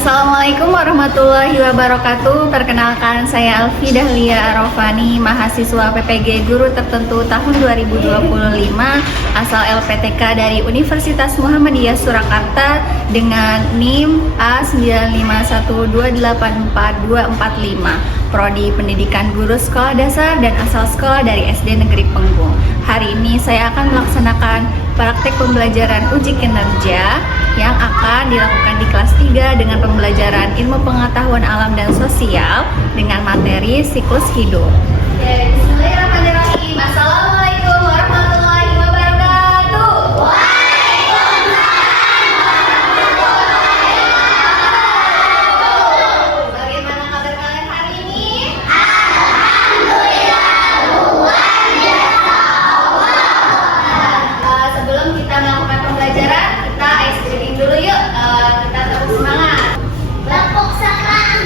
Assalamualaikum warahmatullahi wabarakatuh. Perkenalkan, saya Alfi Dahlia Arofani, mahasiswa PPG Guru Tertentu tahun 2025, asal LPTK dari Universitas Muhammadiyah Surakarta dengan NIM A951284245, Prodi Pendidikan Guru Sekolah Dasar dan asal sekolah dari SD Negeri Penggung. Hari ini saya akan melaksanakan praktek pembelajaran uji kinerja yang akan dilakukan di kelas 3 dengan pembelajaran ilmu pengetahuan alam dan sosial dengan materi siklus hidup. Bismillahirrahmanirrahim. Assalamualaikum warahmatullahi wabarakatuh. Bagaimana kabar kalian hari ini? Sebelum kita melakukan pembelajaran, kita ice breathing dulu yuk. Kita terus semangat. Lapok sekarang.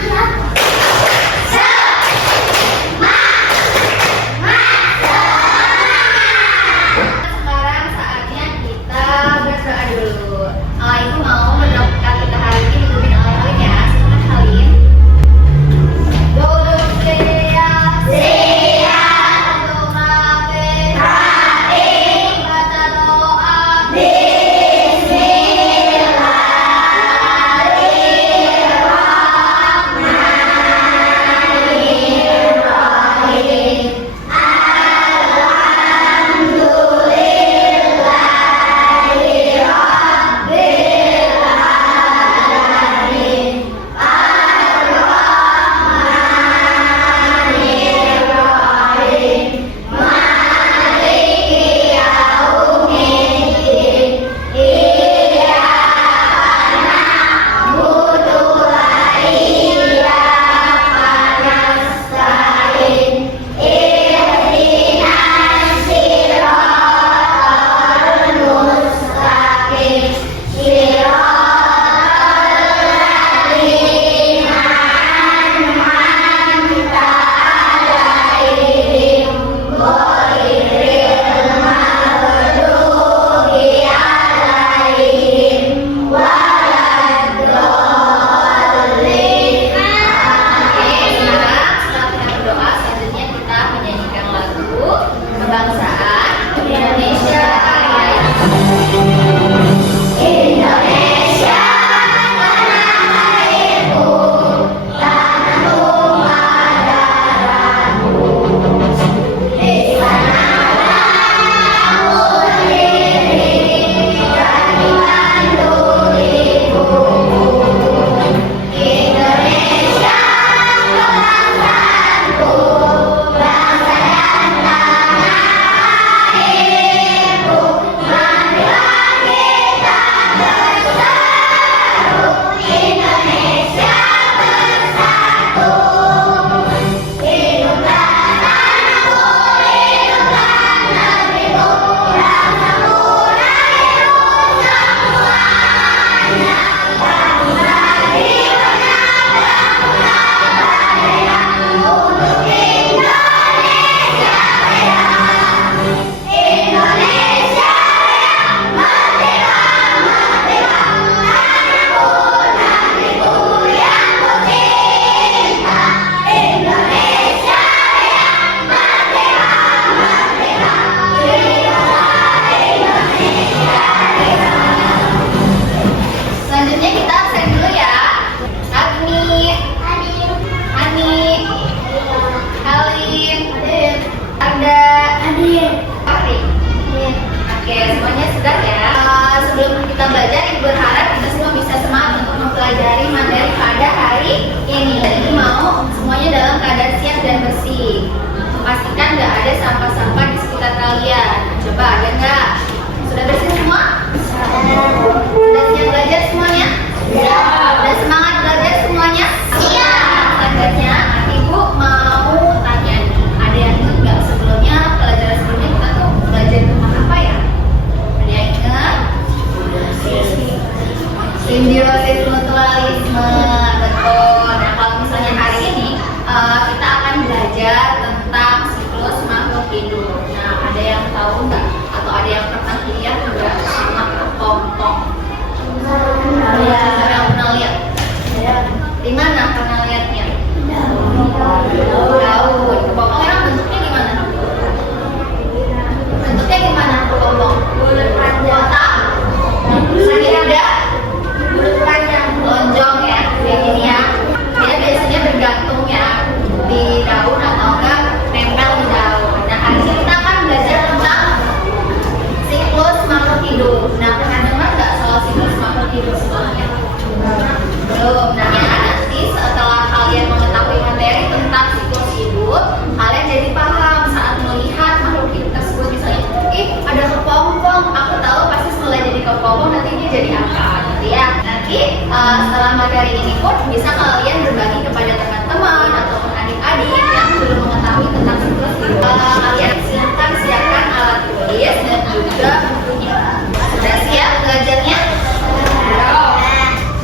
materi ini pun bisa kalian berbagi kepada teman-teman ataupun adik-adik yang belum mengetahui tentang siklus hidup. Kalian silahkan siapkan alat tulis dan juga bukunya. Sudah siap belajarnya?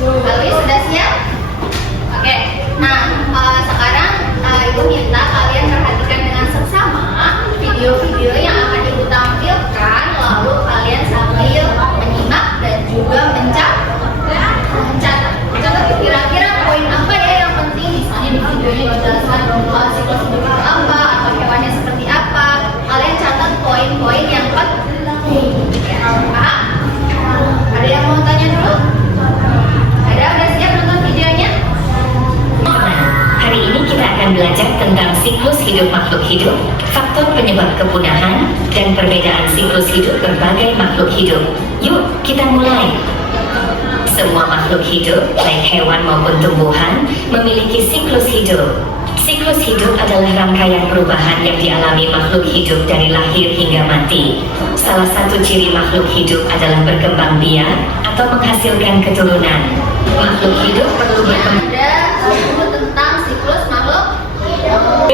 Lalu sudah siap? Oke. Nah, sekarang Ibu minta kalian perhatikan dengan seksama video-video yang akan Ibu tampilkan, lalu kalian sambil menyimak dan juga mencatat. Kira-kira poin apa ya yang penting? Misalnya di videonya dijelaskan siklus hidup itu apa atau hewannya seperti apa. Kalian catat poin-poin yang penting. Ya, ada yang mau tanya dulu? Ada? Udah siap nonton videonya? Hari ini kita akan belajar tentang siklus hidup makhluk hidup, faktor penyebab kepunahan, dan perbedaan siklus hidup berbagai makhluk hidup. Yuk, kita mulai. Semua makhluk hidup, baik hewan maupun tumbuhan, memiliki siklus hidup. Siklus hidup adalah rangkaian perubahan yang dialami makhluk hidup dari lahir hingga mati. Salah satu ciri makhluk hidup adalah berkembang biak atau menghasilkan keturunan. Makhluk hidup perlu berkembang. Ada buku tentang siklus makhluk hidup.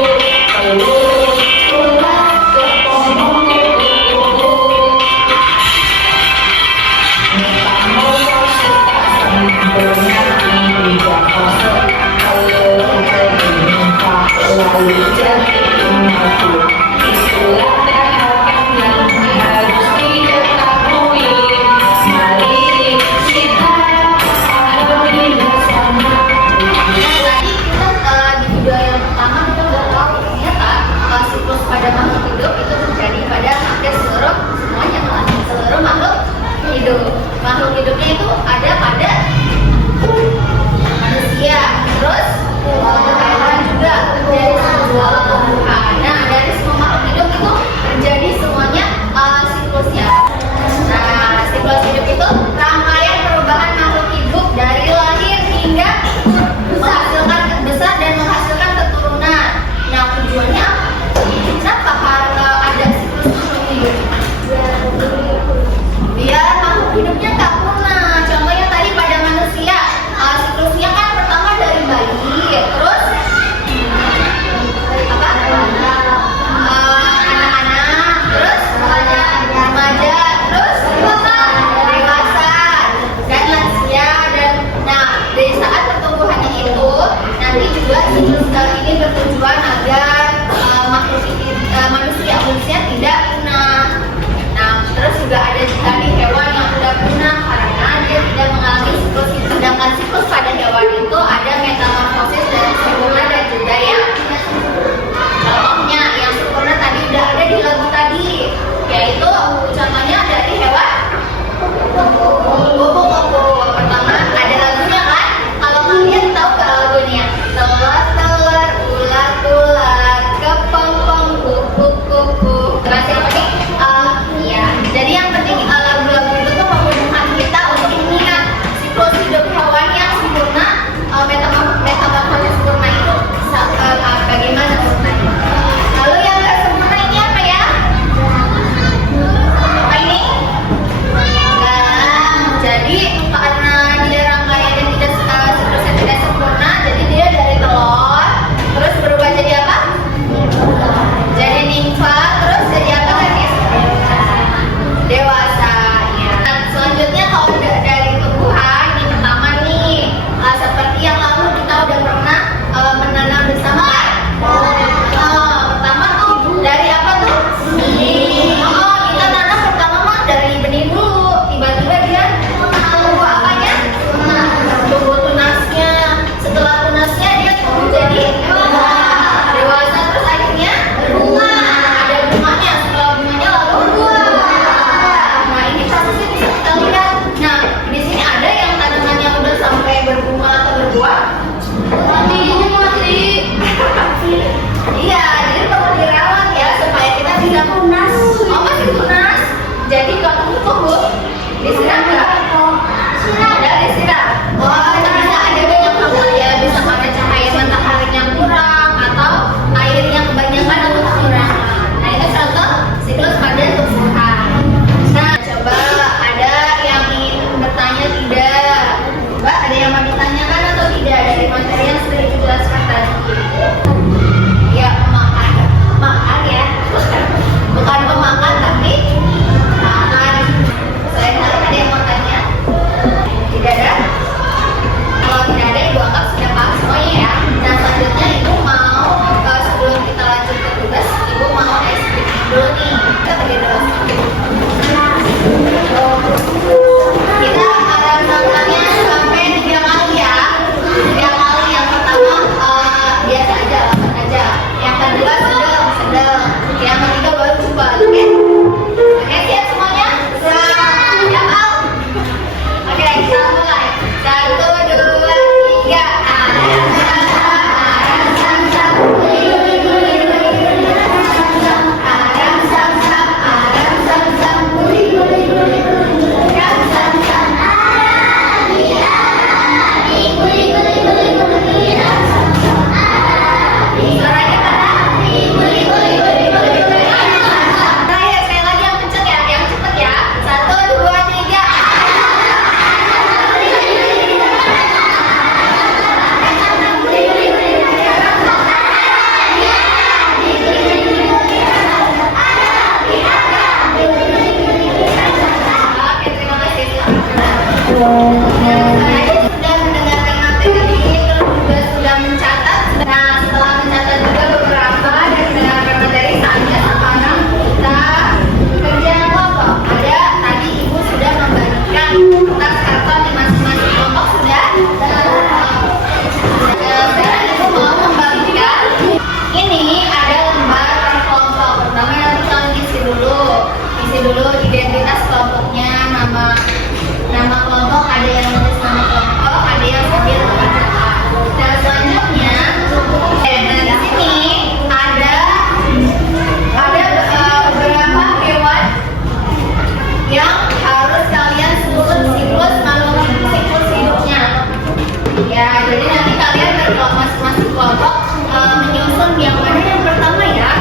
jadi nanti kalian masing-masing kelompok menyusun yang mana yang pertama ya,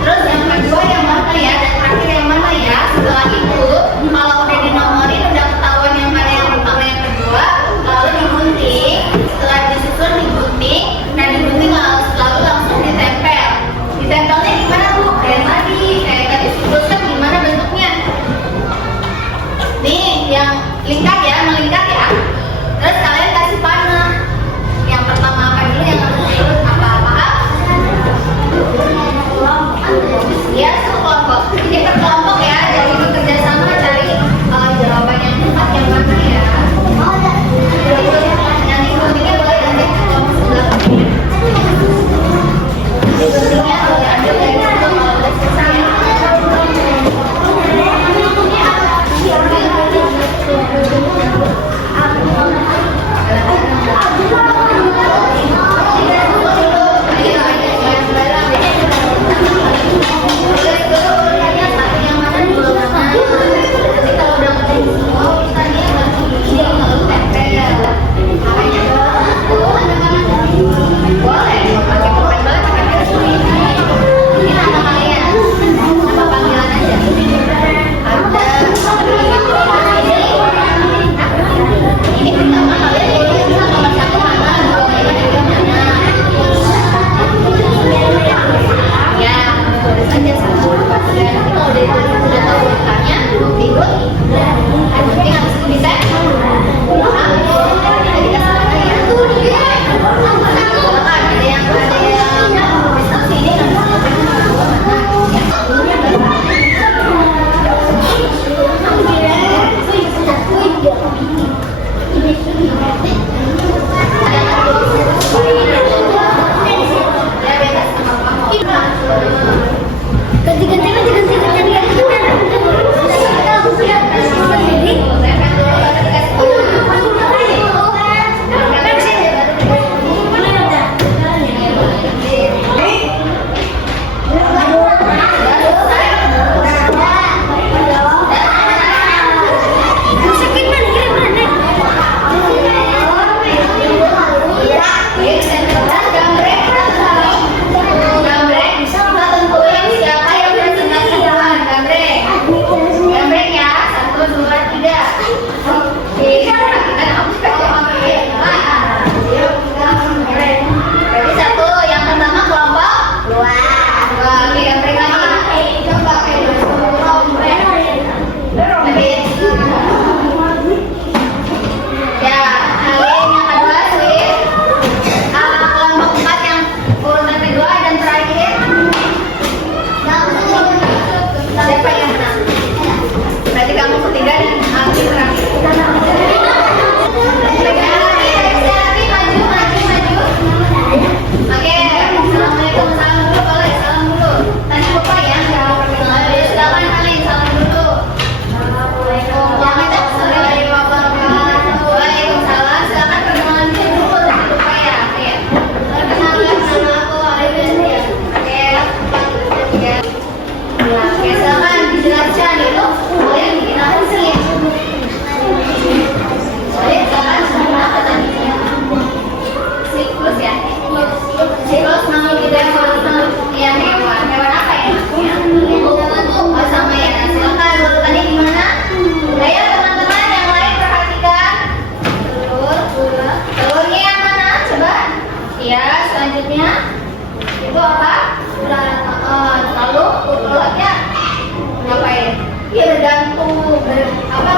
terus yang kedua yang mana ya, dan terakhir yang mana ya. Setelah itu kalau udah dinomorin, udah ketahuan yang mana yang pertama yang kedua, lalu digunting. Setelah disusun digunting, nah digunting lalu langsung ditempel. Ditempelnya di mana Bu? Kayak tadi siklusnya gimana bentuknya? Nih yang lingkar ya, melingkar ya. Terus kalian kasih panah. Yang pertama apa dulu yang harus diurut apa-apa? Ya, sekelompok. Ini per kelompok ya, jadi bekerja sama cari jawaban yang tepat yang mana ya. Nanti guntingnya boleh ganti ke kelompok sebelah. Guntingnya boleh ambil dari situ kalau udah selesai.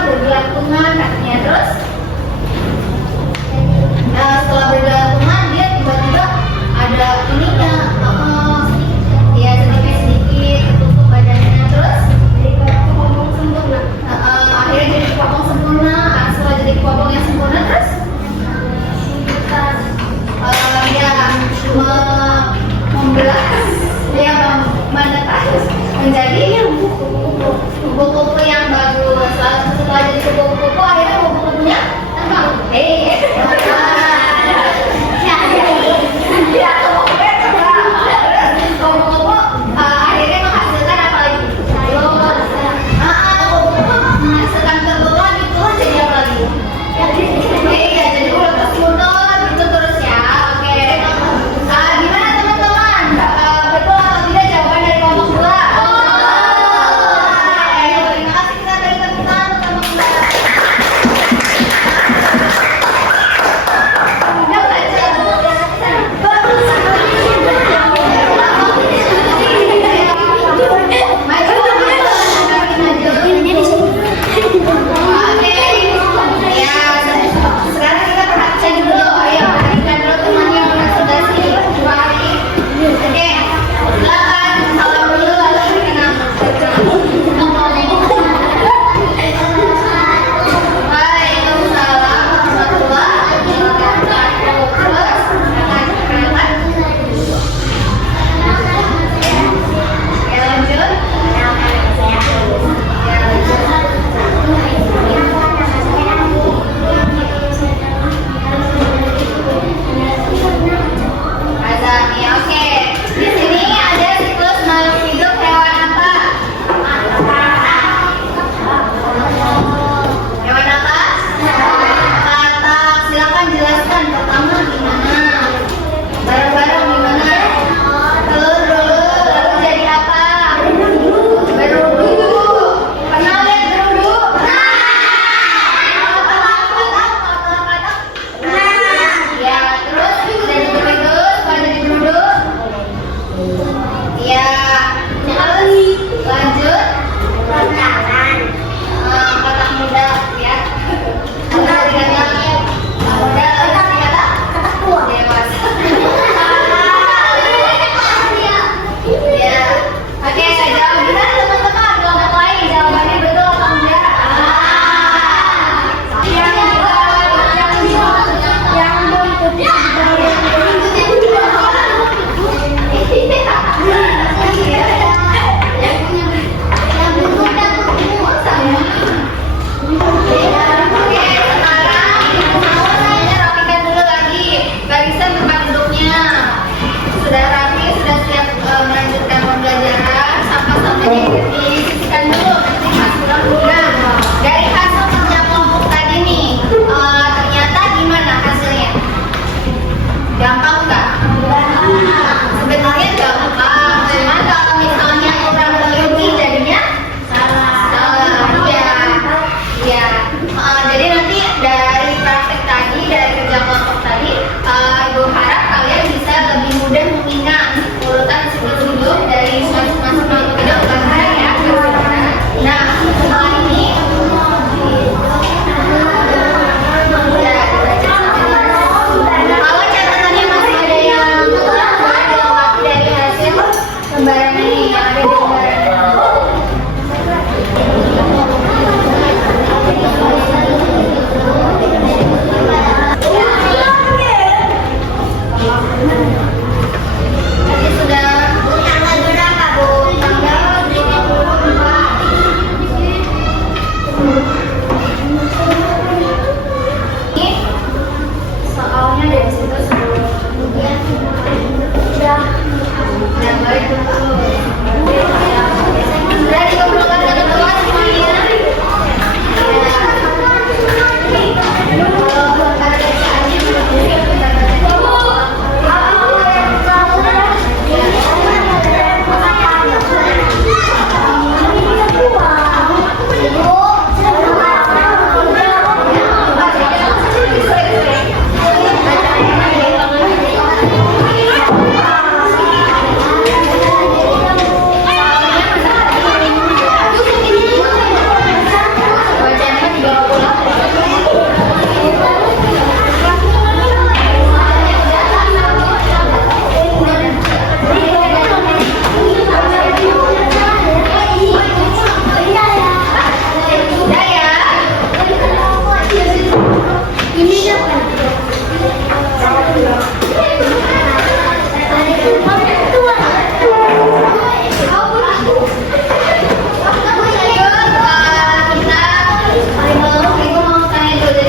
Bergelantungan kakinya terus. Nah, setelah bergelantungan dia tiba-tiba ada ininya, dia sedikit ketutup badannya terus jadi kepopong sempurna. Akhirnya jadi kepopong sempurna. Setelah jadi kepopong yang sempurna terus dia membelah, dia menetas menjadi kupu-kupu yang bagus. Setelah jadi kupu-kupu akhirnya kupu-kupunya terbang. Kupu-kupu akhirnya menghasilkan apa lagi? Kupu-kupu menghasilkan telur lagi, terus jadi apa lagi? Jadi udah terus mundur gitu terus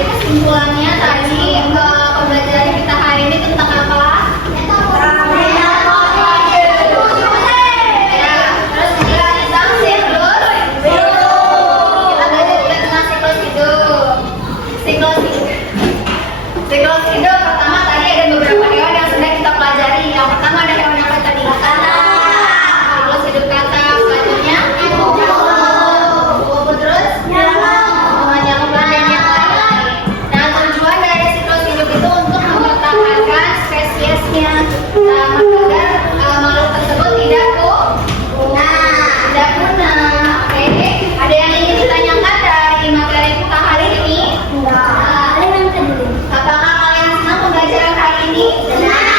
Kesimpulannya tadi pembelajaran kita hari ini tentang apa? Ya, terus juga tentang siklus hidup. Kita belajar juga tentang siklus hidup. Siklus hidup pertama tadi ada beberapa hewan yang sudah kita pelajari. Yang pertama ada hewan apa tadi? Kata. Siklus hidup kata. Selanjutnya terus nyamuk dan yang lain. Nah, tujuan dari siklus hidup itu untuk mempertahankan spesiesnya, agar makhluk tersebut tidak punah. Oke, ada yang ingin ditanyakan dari materi kita hari ini? Apakah kalian senang pembelajaran hari ini? Senang.